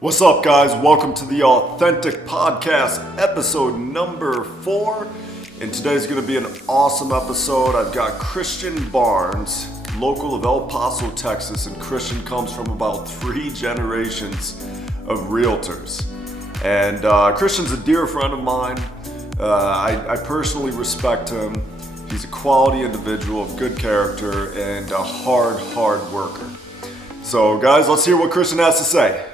What's up, guys? Welcome to the Authentic Podcast, episode number 4. And today's going to be an awesome episode. I've got Christian Barnes, local of El Paso, Texas. And Christian comes from about 3 generations of realtors. And Christian's a dear friend of mine. I personally respect him. He's a quality individual of good character and a hard worker. So, guys, let's hear what Christian has to say.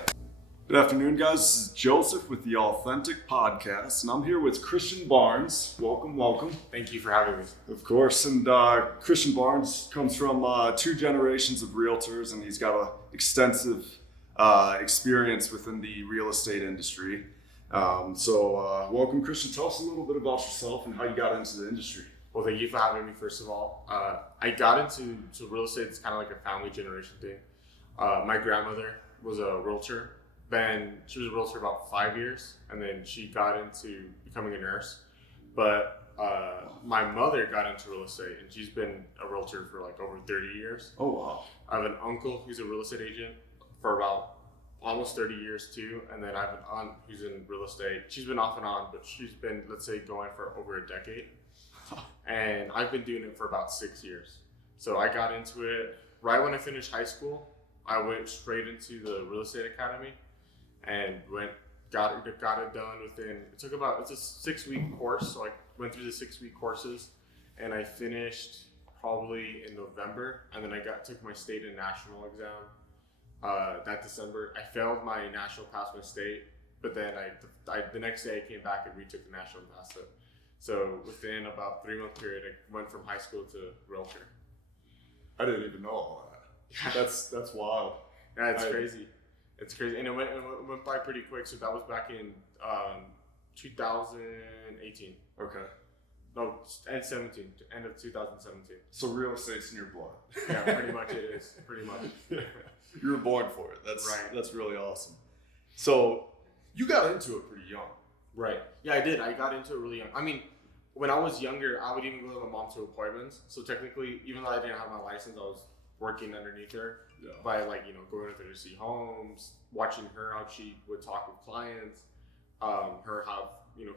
Good afternoon, guys. This is Joseph with the Authentic Podcast, and I'm here with Christian Barnes. Welcome. Thank you for having me. Of course, and Christian Barnes comes from 2 generations of realtors, and he's got an extensive experience within the real estate industry. Welcome, Christian. Tell us a little bit about yourself and how you got into the industry. Well, thank you for having me, first of all. I got into real estate. It's kind of like a family generation thing. My grandmother was a realtor. Then she was a realtor about 5 years, and then she got into becoming a nurse. But my mother got into real estate, and she's been a realtor for like over 30 years. Oh, wow. I have an uncle who's a real estate agent for about almost 30 years too, and then I have an aunt who's in real estate. She's been off and on, but she's been, let's say, going for over a decade. And I've been doing it for about 6 years. So I got into it right when I finished high school. I went straight into the real estate academy. And got it done within, it's a 6-week course. So I went through the 6-week courses and I finished probably in November. And then I took my state and national exam that December. I failed my national, passed my state, but then the next day I came back and retook the national and passed it. So within about 3-month period, I went from high school to realtor. I didn't even know all that. That's wild. Yeah, it's crazy. It's crazy, and it went by pretty quick. So that was back in 2018. Okay. No, and 17, end of 2017. So real estate's in your blood. Yeah, pretty much it is. Pretty much. You were born for it. That's right. That's really awesome. So you got into it pretty young. Right. Yeah, I did. I got into it really young. I mean, when I was younger, I would even go with my mom to appointments. So technically, even though I didn't have my license, I was working underneath her by going with her to see homes, watching her how she would talk with clients, her have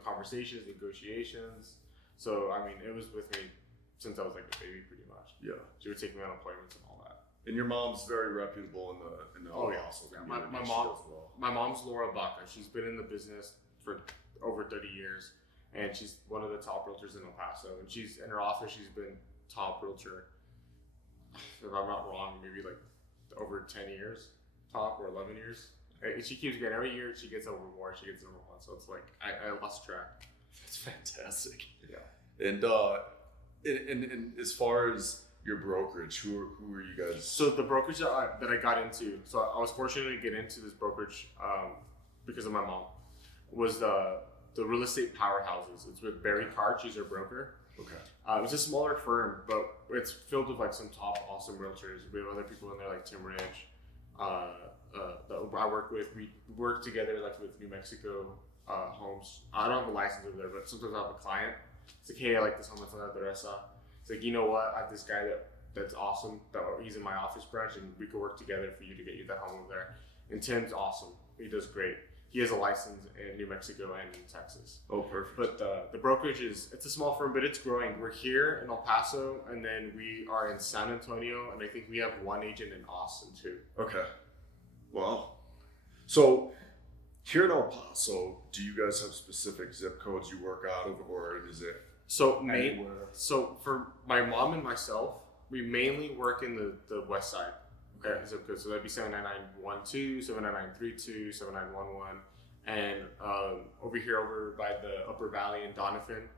conversations, negotiations. So I mean, it was with me since I was like a baby, pretty much. Yeah, she would take me on appointments and all that. And your mom's very reputable in the household. Yeah. My mom's Laura Baca. She's been in the business for over 30 years, and she's one of the top realtors in El Paso. And she's in her office. She's been top realtor, if I'm not wrong, maybe like over 10 years, top, or 11 years. And she keeps getting, every year she gets over more, she gets number 1. So it's like, I lost track. That's fantastic. Yeah. And as far as your brokerage, who are you guys? So the brokerage that I got into, so I was fortunate to get into this brokerage because of my mom, was the real estate powerhouses. It's with Barry Card, she's our broker. Okay. It's a smaller firm, but it's filled with like some top awesome realtors. We have other people in there like Tim Ridge, that I work with. We work together like with New Mexico homes. I don't have a license over there, but sometimes I have a client. It's like, hey, I like this home, it's on the Teresa. It's like, you know what? I have this guy that's awesome. He's in my office branch, and we could work together for you to get you that home over there. And Tim's awesome. He does great. He has a license in New Mexico and in Texas. Oh, perfect. But the brokerage it's a small firm, but it's growing. We're here in El Paso, and then we are in San Antonio, and I think we have one agent in Austin too. Okay. Wow. So here in El Paso, do you guys have specific zip codes you work out of, or is it anywhere? So for my mom and myself, we mainly work in the west side. Okay, zip code. So that'd be 79912, 79932, 7911. And over here, over by the Upper Valley in Doniphan,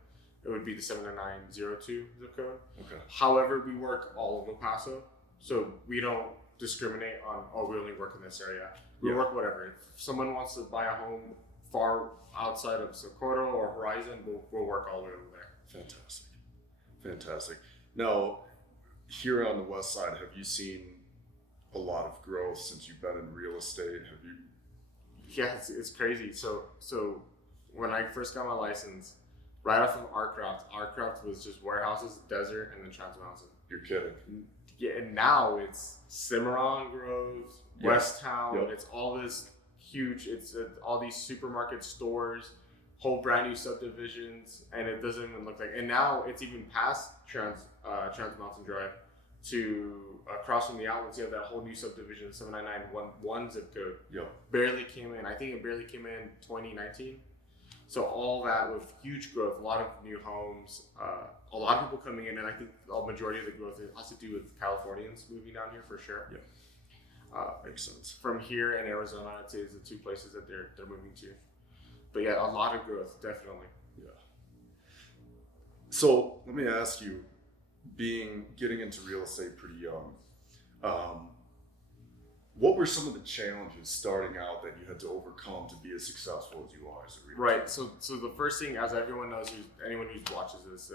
it would be the 79902 zip code. Okay. However, we work all over El Paso, so we don't discriminate on, we only work in this area. We work whatever. If someone wants to buy a home far outside of Socorro or Horizon, we'll work all the way over there. Fantastic. Now, here on the west side, have you seen a lot of growth since you've been in real estate? Have you? Yeah, it's crazy. So when I first got my license, right off of Artcraft was just warehouses, desert, and then Trans Mountain. You're kidding. Yeah, and now it's Cimarron Grove, West Town. It's all this huge. It's all these supermarket stores, whole brand new subdivisions, and it doesn't even look like. And now it's even past Trans Mountain Drive to across from the outlets. You have that whole new subdivision, 79911 zip code. Yep. Barely came in. I think it barely came in 2019. So all that with huge growth, a lot of new homes, a lot of people coming in, and I think the majority of the growth has to do with Californians moving down here for sure. Yeah. Makes sense. From here and Arizona, I'd say is the two places that they're moving to. But yeah, a lot of growth, definitely. Yeah. So let me ask you, getting into real estate pretty young, what were some of the challenges starting out that you had to overcome to be as successful as you are as a realtor? Right. So the first thing, as everyone knows, anyone who watches this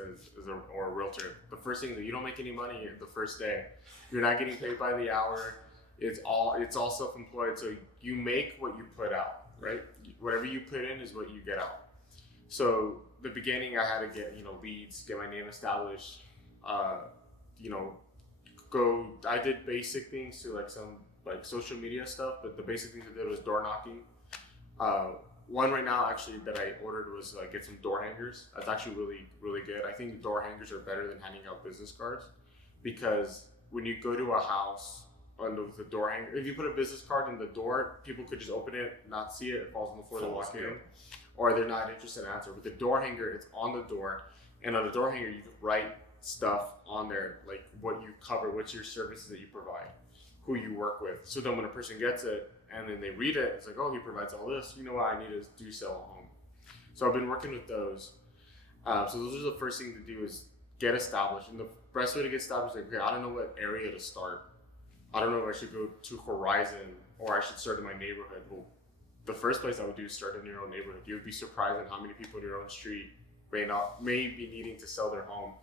or a realtor, the first thing that you don't make any money the first day. You're not getting paid by the hour. It's all self-employed. So you make what you put out, right? Whatever you put in is what you get out. So the beginning, I had to get leads, get my name established. I did basic things to some social media stuff, but the basic things I did was door knocking. One right now actually that I ordered was get some door hangers. That's actually really, really good. I think door hangers are better than handing out business cards, because when you go to a house on the door hanger, if you put a business card in the door, people could just open it, not see it, it falls on the floor, they walk in, or they're not interested in answer. With the door hanger, it's on the door, and on the door hanger you can write stuff on there, like what you cover, what's your services that you provide, who you work with. So then when a person gets it and then they read it, it's like, oh, he provides all this. You know what? I need to do sell a home. So I've been working with those. So those are the first thing to do is get established. And the best way to get established is okay, I don't know what area to start. I don't know if I should go to Horizon or I should start in my neighborhood. Well, the first place I would do is start in your own neighborhood. You would be surprised at how many people in your own street may be needing to sell their home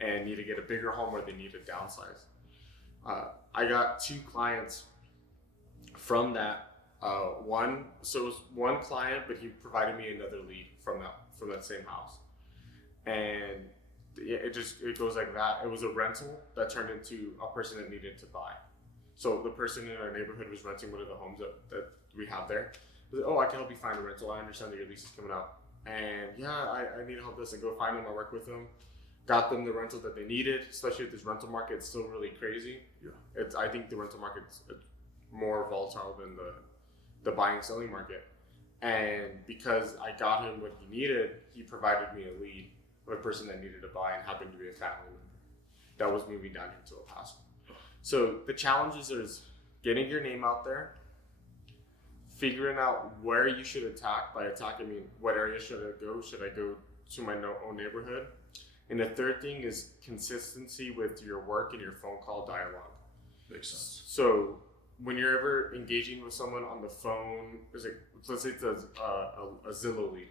and need to get a bigger home, or they need to downsize. I got 2 clients from that. It was one client, but he provided me another lead from that same house, and it goes like that. It was a rental that turned into a person that needed to buy. So the person in our neighborhood was renting one of the homes that we have there. He said, oh, I can help you find a rental. I understand that your lease is coming up, and yeah, I need help. And go find them. I work with them. Got them the rental that they needed, especially if this rental market is still really crazy. Yeah, I think the rental market's more volatile than the buying selling market. And because I got him what he needed, he provided me a lead of a person that needed to buy and happened to be a family member that was moving down here to El Paso. So the challenges is getting your name out there, figuring out where you should attack. By attack, I mean what area should I go? Should I go to my own neighborhood? And the third thing is consistency with your work and your phone call dialogue. Makes sense. So when you're ever engaging with someone on the phone, let's say it's a Zillow lead.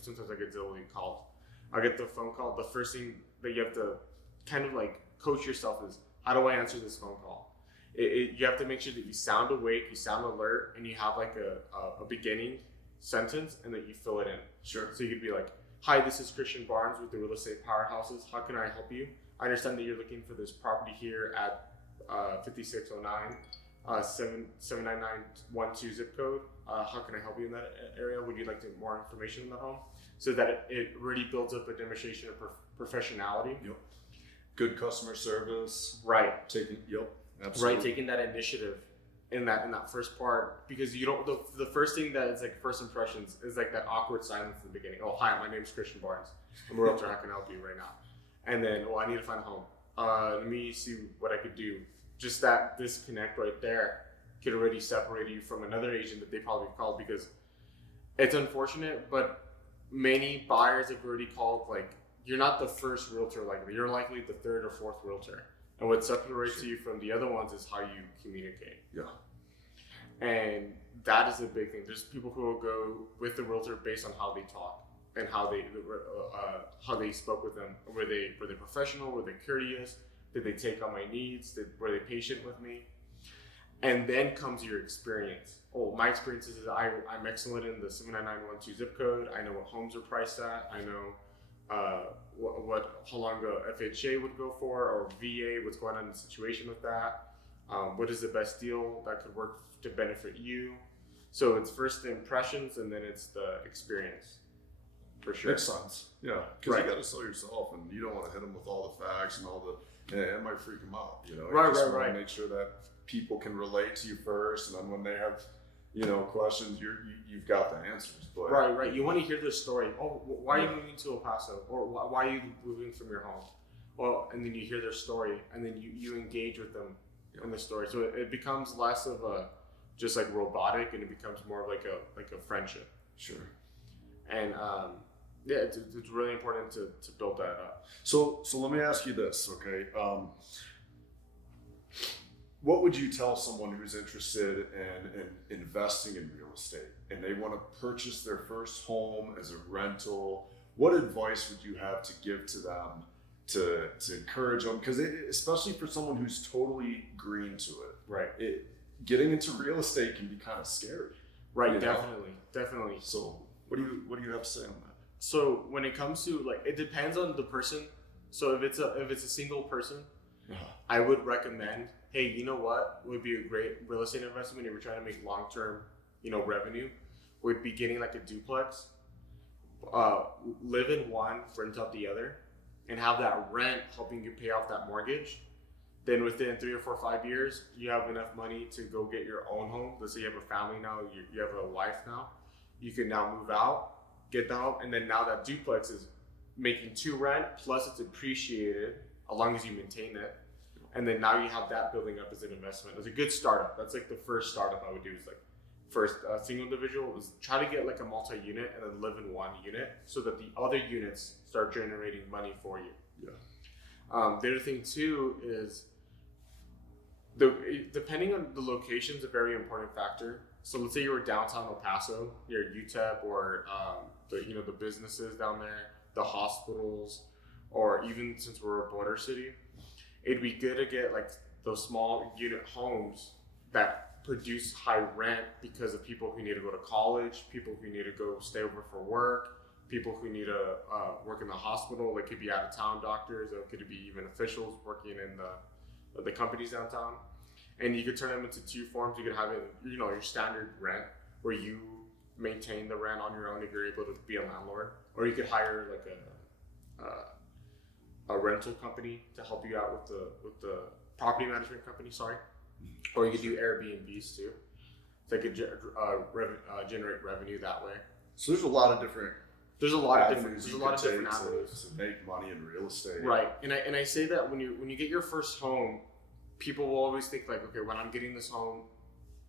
Sometimes I get Zillow lead calls. I get the phone call. The first thing that you have to kind of coach yourself is, how do I answer this phone call? You have to make sure that you sound awake, you sound alert, and you have a beginning sentence, and that you fill it in. Sure. So you could be like, hi, this is Christian Barnes with the Real Estate Powerhouses. How can I help you? I understand that you're looking for this property here at 5609, 79912 zip code. How can I help you in that area? Would you like more information on the home? So that it really builds up a demonstration of professionality. Yep. Good customer service. Right. Absolutely. Right, taking that initiative in that first part, because you don't, the first thing that is first impressions is that awkward silence in the beginning. Oh, hi, my name's Christian Barnes. I'm a realtor. How can I help you right now? And then, I need to find a home. Let me see what I could do. Just that disconnect right there could already separate you from another agent that they probably called, because it's unfortunate, but many buyers have already called. You're not the first realtor likely. You're likely the third or fourth realtor. And what separates you from the other ones is how you communicate. Yeah. And that is a big thing. There's people who will go with the realtor based on how they talk and how they spoke with them. Were they professional? Were they courteous? Did they take on my needs? Were they patient with me? And then comes your experience. Oh, my experience is I'm excellent in the 79912 zip code. I know what homes are priced at. I know how long a FHA would go for, or VA, what's going on in the situation with that. What is the best deal that could work to benefit you? So it's first the impressions and then it's the experience. For sure. Makes sense. Yeah, because you got to sell yourself, and you don't want to hit them with all the facts and all the. It might freak them out. You want to make sure that people can relate to you first, and then when they have, questions, you've got the answers. But right. You want to hear their story. Oh, why are you moving to El Paso, or why are you moving from your home? Well, and then you hear their story, and then you engage with them in the story. So it becomes less of a just like robotic, and it becomes more of like a friendship. Sure. And it's really important to build that up. So let me ask you this, okay? What would you tell someone who's interested in investing in real estate and they want to purchase their first home as a rental? What advice would you have to give to them to encourage them? Because especially for someone who's totally green to it, right? Getting into real estate can be kind of scary, right? Definitely. So what do you have to say on that? So when it comes to it depends on the person. So if it's a single person, I would recommend, hey, you know what would be a great real estate investment if you're trying to make long-term, revenue, would be getting like a duplex, live in one, rent out the other, and have that rent helping you pay off that mortgage. Then within 3 or 4 or 5 years, you have enough money to go get your own home. Let's say you have a family now, you have a wife now, you can now move out, get the home, and then now that duplex is making 2 rent, plus it's appreciated as long as you maintain it. And then now you have that building up as an investment. It's a good startup. That's like the first startup I would do is like first single individual is try to get like a multi-unit and then live in one unit so that the other units start generating money for you. Yeah. The other thing too is depending on the location is a very important factor. So let's say you were downtown El Paso, near UTEP or the businesses down there, the hospitals, or even since we're a border city, it'd be good to get like those small unit homes that produce high rent because of people who need to go to college, people who need to go stay over for work, people who need to work in the hospital. It could be out of town doctors, or it could be even officials working in the companies downtown. And you could turn them into 2 forms. You could have it, your standard rent where you maintain the rent on your own if you're able to be a landlord, or you could hire like a rental company to help you out with the property management company. Or you could do Airbnbs too. So you could generate revenue that way. So there's a lot of different. There's a lot of different avenues to make money in real estate. Right, and I say that when you get your first home, people will always think like, okay, when I'm getting this home,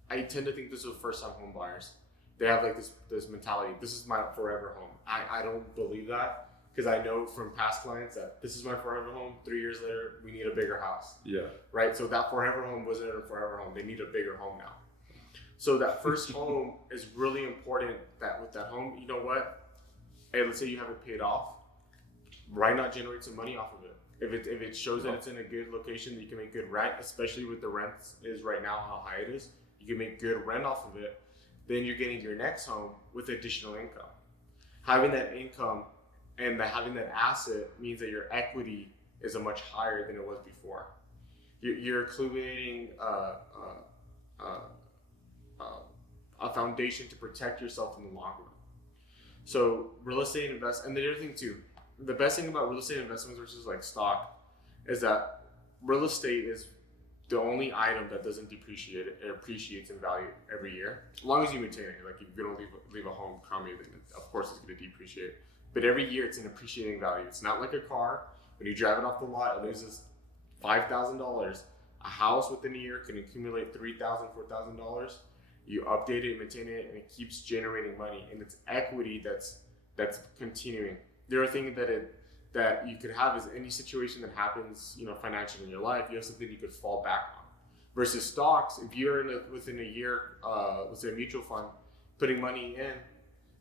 I tend to think this is first time home buyers. They have like this mentality. This is my forever home. I don't believe that. Because I know from past clients that this is my forever home. 3 years later, we need a bigger house. Yeah. Right? So that forever home wasn't a forever home. They need a bigger home now. So that first home is really important that with that home, you know what? Hey, let's say you have it paid off. Why not generate some money off of it? If it shows that it's in a good location, that you can make good rent, especially with the rents is right now how high it is. You can make good rent off of it. Then you're getting your next home with additional income. Having that income and having that asset means that your equity is a much higher than it was before. You're accumulating a foundation to protect yourself in the long run. So real estate and the other thing too, the best thing about real estate investments versus like stock is that real estate is the only item that doesn't depreciate. It appreciates in value every year, as long as you maintain it. Like if you're gonna leave a home crummy, then of course it's gonna depreciate. But every year it's an appreciating value. It's not like a car. When you drive it off the lot, it loses $5,000. A house within a year can accumulate $3,000, $4,000. You update it, maintain it, and it keeps generating money. And it's equity that's continuing. The other thing that you could have is any situation that happens, financially in your life, you have something you could fall back on. Versus stocks, if you're within a year, let's say a mutual fund, putting money in,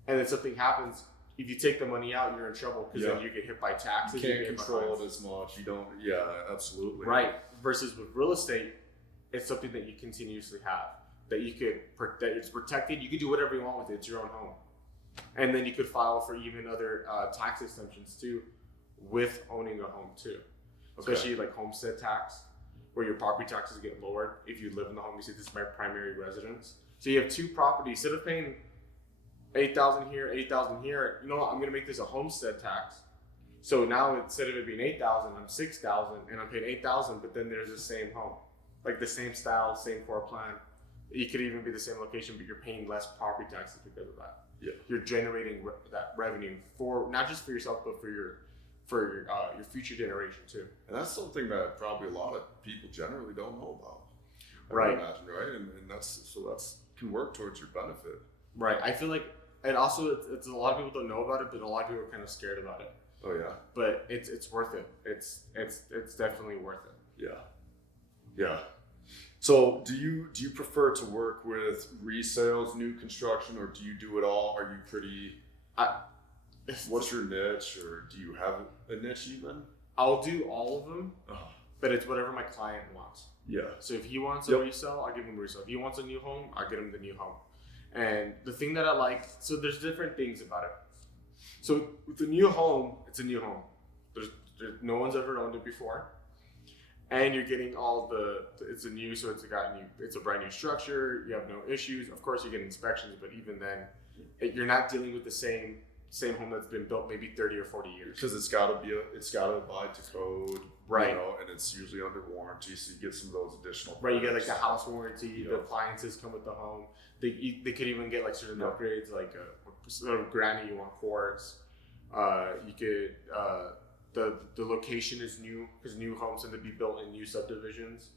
and then something happens, if you take the money out, you're in trouble because then you get hit by taxes. You can't control it as much. You don't. Yeah, absolutely. Right. Versus with real estate, it's something that you continuously have, that it's protected. You can do whatever you want with it. It's your own home, and then you could file for even other tax exemptions too, with owning a home too, especially like homestead tax, where your property taxes get lowered if you live in the home. You say this is my primary residence. So you have two properties. Instead of paying $8,000 here, $8,000 here, you know what? I'm gonna make this a homestead tax. So now instead of it being $8,000, I'm $6,000, and I'm paying $8,000. But then there's the same home, like the same style, same floor plan. It could even be the same location, but you're paying less property taxes because of that. Yeah. You're generating that revenue for not just for yourself, but for your future generation too. And that's something that probably a lot of people generally don't know about. Right. I imagine, right? And that's can work towards your benefit. Right. I feel like, and also it's a lot of people don't know about it, but a lot of people are kind of scared about it. Oh yeah. But it's worth it. It's definitely worth it. Yeah. Yeah. So do you prefer to work with resales, new construction, or do you do it all? Are you pretty? What's your niche, or do you have a niche even? I'll do all of them, but it's whatever my client wants. Yeah. So if he wants a resale, I'll give him a resale. If he wants a new home, I'll get him the new home. And the thing that I like, so there's different things about it. So with the new home, it's a new home. There's no one's ever owned it before. And you're getting it's a new, so it's a brand new structure. You have no issues. Of course, you get inspections, but even then, you're not dealing with the same home that's been built maybe 30 or 40 years. Because it's got to abide to code, right? You know, and it's usually under warranty, so you get some of those additional. Right, you get like the house warranty. The appliances come with the home. They could even get like certain upgrades, like sort of granted you want quartz. You could. The location is new because new homes tend to be built in new subdivisions,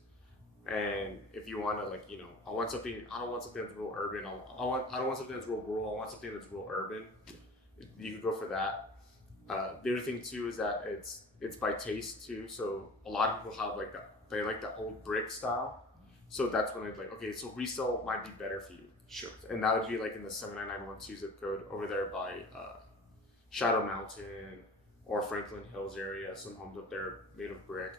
and if you want to I don't want something that's real urban. I don't want something that's real rural. I want something that's real urban. You could go for that. The other thing too is that it's by taste too. So a lot of people have they like the old brick style. So that's when it's like, okay, so resale might be better for you. Sure. And that would be like in the 79912 zip code over there by Shadow Mountain or Franklin Hills area. Some homes up there made of brick.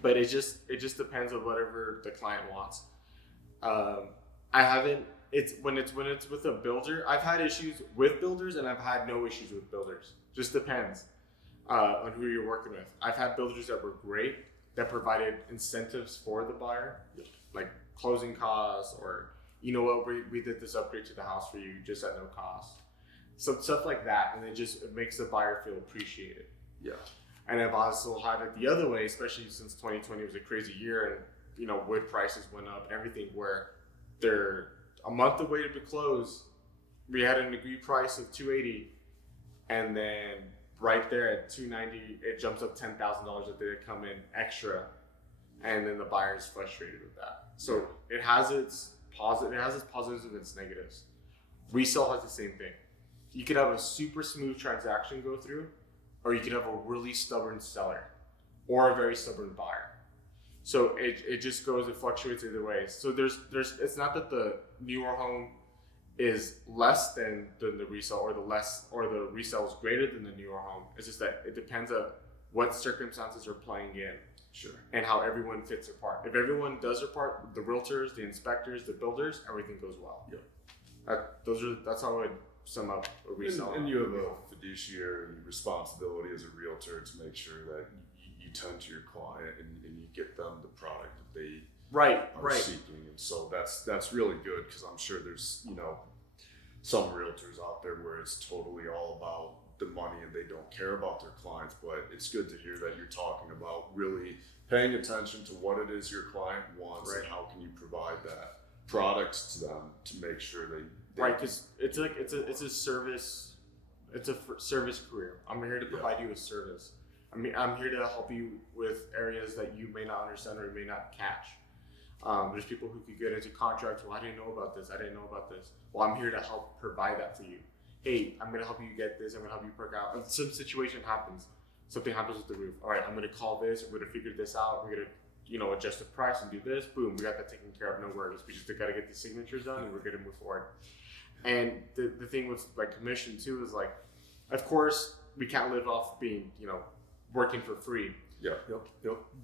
But it just depends on whatever the client wants. When it's with a builder, I've had issues with builders and I've had no issues with builders. Just depends on who you're working with. I've had builders that were great, that provided incentives for the buyer, like closing costs, or you know what, we did this upgrade to the house for you just at no cost. So stuff like that, and it makes the buyer feel appreciated. Yeah. And I've also had it the other way, especially since 2020 was a crazy year, and wood prices went up and everything, where they're a month away to close. We had an agreed price of $280, and then right there at $290, it jumps up $10,000 that they come in extra, and then the buyer's frustrated with that. So it has its positives and its negatives. Resale has the same thing. You could have a super smooth transaction go through, or you could have a really stubborn seller or a very stubborn buyer. So it fluctuates either way. So it's not that the newer home is less than the resale, or the resale is greater than the newer home. It's just that it depends on what circumstances are playing in. Sure. And how everyone fits their part. If everyone does their part, the realtors, the inspectors, the builders, everything goes well. Yep. That's how I would sum up a resale. And you have a fiduciary responsibility as a realtor to make sure that you tend to your client and you get them the product that they are seeking. And so that's really good, because I'm sure there's some realtors out there where it's totally all about the money and they don't care about their clients. But it's good to hear that you're talking about really paying attention to what it is your client wants, and how can you provide that product to them to make sure they because it's a service. It's a service career. I'm here to provide you a service. I'm here to help you with areas that you may not understand or you may not catch. There's people who could get into contracts. Well, I didn't know about this. Well, I'm here to help provide that for you. Hey, I'm going to help you get this. I'm going to help you work out. If some situation happens, something happens with the roof. All right, I'm going to call this. We're going to figure this out. We're going to, adjust the price and do this. Boom, we got that taken care of. No worries. We just got to get these signatures done, and we're going to move forward. And the thing with commission too is of course we can't live off being working for free. Yep.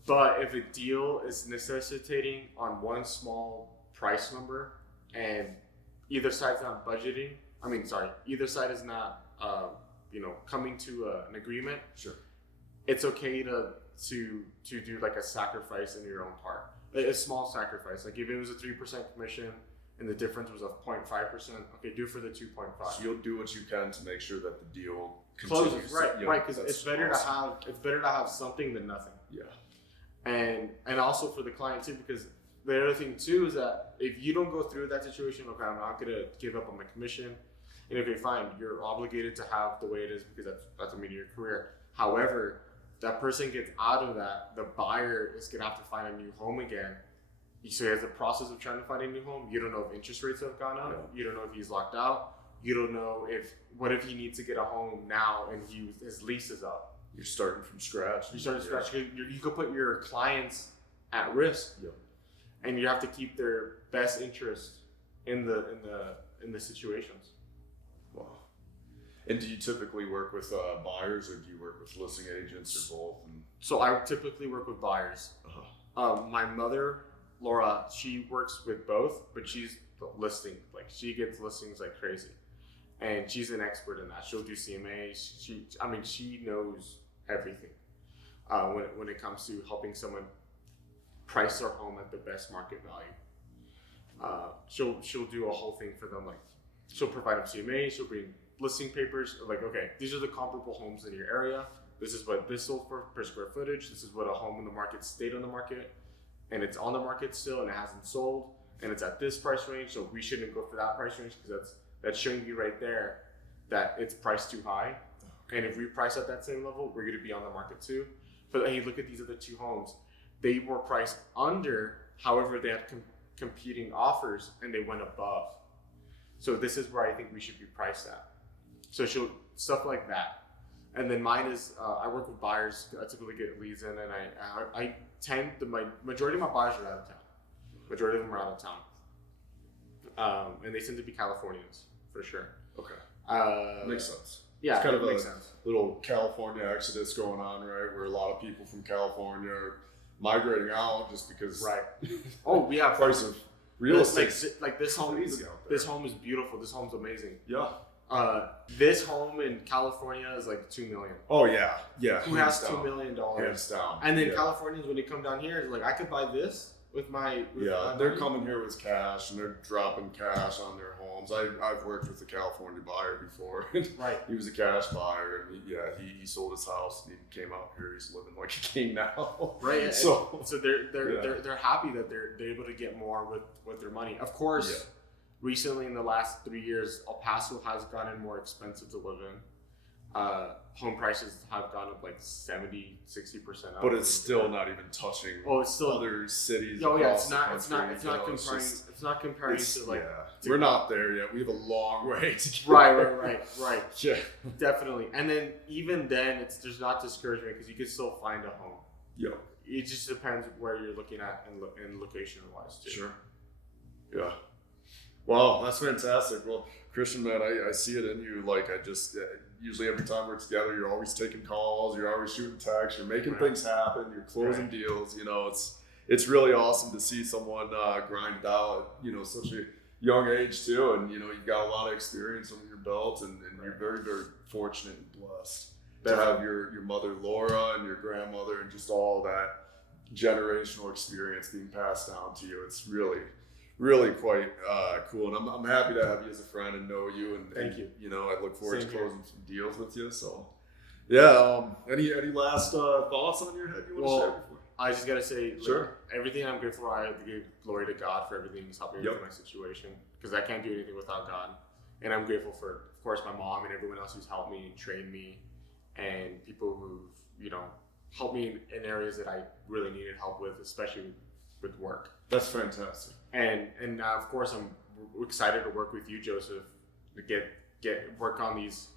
But if a deal is necessitating on one small price number, and either side's not budgeting, either side is not coming to an agreement. Sure. It's okay to do like a sacrifice in your own part, a small sacrifice. Like if it was a 3% commission, and the difference was of 0.5%. Okay, do it for the 2.5. So you'll do what you can to make sure that the deal Closes, continues. right, because it's better to have something than nothing. Yeah. And also for the client too, because the other thing too is that if you don't go through that situation, okay, I'm not gonna give up on my commission, and if you're fine, you're obligated to have the way it is because that's a mean of your career. However, that person gets out of that, the buyer is gonna have to find a new home again. So he has the process of trying to find a new home. You don't know if interest rates have gone up. Yeah. You don't know if he's locked out. You don't know what if he needs to get a home now and his lease is up. You're starting from scratch. You could put your clients at risk. Yeah. And you have to keep their best interest in the situations. Wow. And do you typically work with buyers, or do you work with listing agents, or both? So I typically work with buyers. My mother, Laura, she works with both, but she's listing. Like, she gets listings like crazy, and she's an expert in that. She'll do CMAs. She knows everything when it comes to helping someone price their home at the best market value. She'll do a whole thing for them. Like, she'll provide them CMA. She'll bring listing papers. Like, okay, these are the comparable homes in your area. This is what this sold for per square footage. This is what a home in the market stayed on the market, and it's on the market still, and it hasn't sold, and it's at this price range. So we shouldn't go for that price range because that's showing you right there that it's priced too high. And if we price at that same level, we're going to be on the market too. But hey, look at these other two homes. They were priced under, however, they had competing offers and they went above. So this is where I think we should be priced at. So stuff like that. And then mine is, I work with buyers. I typically get leads in, and I tend, majority of my buyers are out of town. Majority of them are out of town. And they tend to be Californians, for sure. Okay. Makes sense. Yeah, it's kind of makes sense. Little California exodus going on, right? Where a lot of people from California are migrating out just because. Right. Oh, yeah. Price of real estate. Like this home. This home is beautiful. This home's amazing. Yeah. This home in California is like $2 million. Oh yeah, yeah. Who has $2 million? Hands down. And then Californians, when they come down here, is like, I could buy this with my. They're coming here with cash, and they're dropping cash on their homes. I've worked with a California buyer before. Right. He was a cash buyer, and he sold his house and he came out here. He's living like a king now. Right. So they're happy that they're able to get more with their money. Of course. Yeah. Recently, in the last 3 years, El Paso has gotten more expensive to live in. Home prices have gone up like 70, 60% up. But it's still not even touching other cities. Oh yeah, it's not comparing to like. Yeah. We're not there yet. We have a long way to get. Right. Yeah, definitely. And then even then, there's not discouragement because you can still find a home. Yeah. It just depends where you're looking at and location wise too. Sure. Yeah. Wow, that's fantastic. Well, Christian, man, I see it in you. Like, I just usually every time we're together, you're always taking calls, you're always shooting texts, you're making things happen, you're closing deals. You know, it's really awesome to see someone grind it out. You know, such a young age too, and you know, you've got a lot of experience under your belt, and you're very, very fortunate and blessed to have your mother Laura and your grandmother and just all that generational experience being passed down to you. It's really quite cool, and I'm happy to have you as a friend and know you. And thank you. You know, I look forward to closing some deals with you. So, yeah. Any last thoughts on your head you want to share before? I just gotta say, sure. Everything I'm grateful for, I have to give glory to God for everything He's helping me with my situation, because I can't do anything without God. And I'm grateful for, of course, my mom and everyone else who's helped me and trained me, and people who've helped me in areas that I really needed help with, especially with work. That's fantastic. And of course, I'm excited to work with you, Joseph, to work on these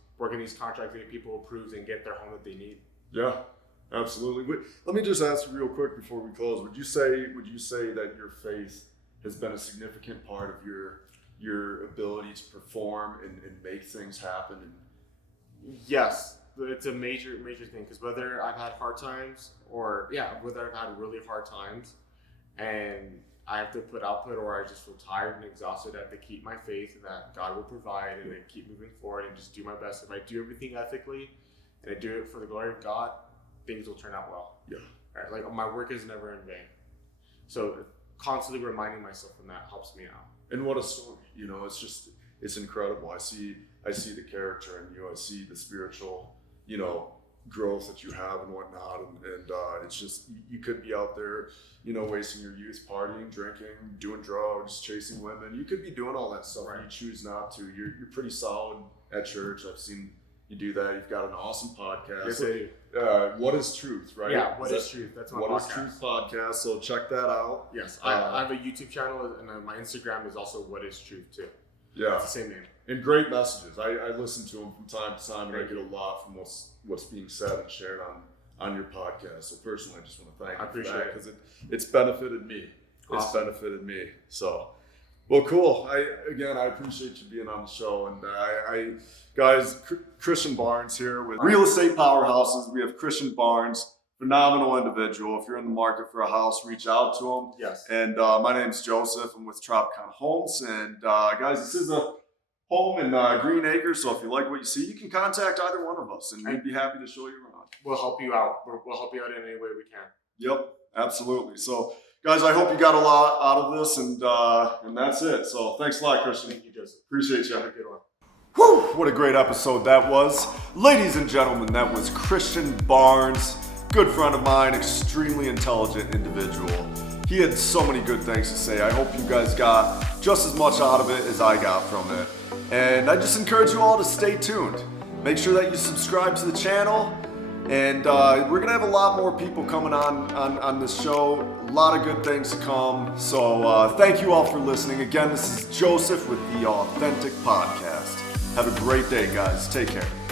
contracts, get people approved, and get their home that they need. Yeah, absolutely. Let me just ask you real quick before we close. Would you say that your faith has been a significant part of your ability to perform and make things happen? Yes, it's a major thing, because whether I've had hard times whether I've had really hard times and I have to put output, or I just feel tired and exhausted, I have to keep my faith that God will provide, and then keep moving forward and just do my best. If I do everything ethically and I do it for the glory of God, things will turn out well. Yeah. Right? Like, my work is never in vain. So constantly reminding myself from that helps me out. And what a story, it's incredible. I see the character in you. I see the spiritual, growth that you have and whatnot. And it's just, you could be out there, wasting your youth, partying, drinking, doing drugs, chasing women. You could be doing all that stuff. Right. And you choose not to. You're pretty solid at church. I've seen you do that. You've got an awesome podcast. Yes, I do. What is Truth, right? Yeah, What is Truth? That's my podcast. What is Truth podcast. So check that out. Yes, I have a YouTube channel, and my Instagram is also What is Truth too. Yeah, it's the same name. And great messages. I listen to them from time to time, and I get a lot from what's being said and shared on your podcast. So personally, I just want to thank you for that, because it's benefited me. Awesome. It's benefited me. So, well, cool. I appreciate you being on the show, and guys, Christian Barnes here with Real Estate Powerhouses. We have Christian Barnes, phenomenal individual. If you're in the market for a house, reach out to him. Yes. And my name's Joseph. I'm with Tropicon Homes. And guys, this is a home in Green Acres. So if you like what you see, you can contact either one of us, and we'd be happy to show you around. We'll help you out. We'll help you out in any way we can. Yep, absolutely. So guys, I hope you got a lot out of this, and that's it. So thanks a lot, Christian. Thank you, Joseph. Appreciate you. Have a good one. Whew, what a great episode that was. Ladies and gentlemen, that was Christian Barnes, good friend of mine, extremely intelligent individual. He had so many good things to say. I hope you guys got just as much out of it as I got from it. And I just encourage you all to stay tuned. Make sure that you subscribe to the channel. And we're going to have a lot more people coming on this show. A lot of good things to come. So thank you all for listening. Again, this is Joseph with the Authentic Podcast. Have a great day, guys. Take care.